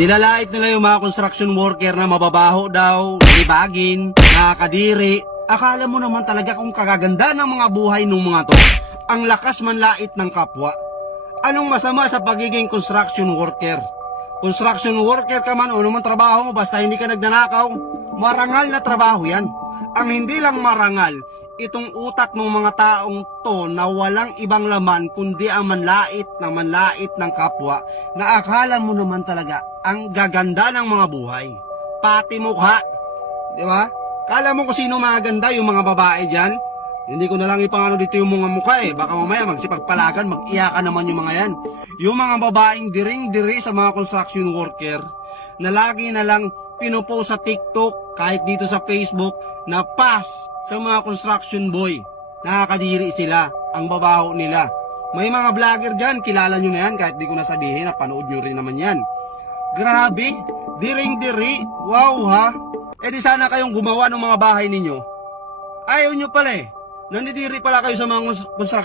Nilalait nila yung mga construction worker na mababaho daw, libagin, nakakadiri. Akala mo naman talaga kung kagaganda ng mga buhay ng mga to. Ang lakas manlait ng kapwa. Anong masama sa pagiging construction worker? Construction worker ka man o naman trabaho mo basta hindi ka nagnanakaw, marangal na trabaho yan. Ang hindi lang marangal, itong utak ng mga taong to na walang ibang laman kundi ang manlait ng kapwa na akala mo naman talaga ang gaganda ng mga buhay. Pati mukha, di ba? Kala mo kung sino maganda yung mga babae dyan? Hindi ko na lang ipangano dito yung mga mukha eh. Baka mamaya magsipagpalagan, mag-iyakan naman yung mga yan. Yung mga babaeng diring-diri sa mga construction worker na lagi na lang pinupost sa TikTok, kahit dito sa Facebook, na pass sa mga construction boy. Nakakadiri sila, ang babaho nila. May mga vlogger dyan, kilala nyo na yan, kahit di ko nasabihin, napanood nyo rin naman yan. Grabe, diring-diri, wow ha. Eh di sana kayong gumawa ng mga bahay ninyo. Ayaw nyo pala eh. Nandidiri pala kayo sa mga construction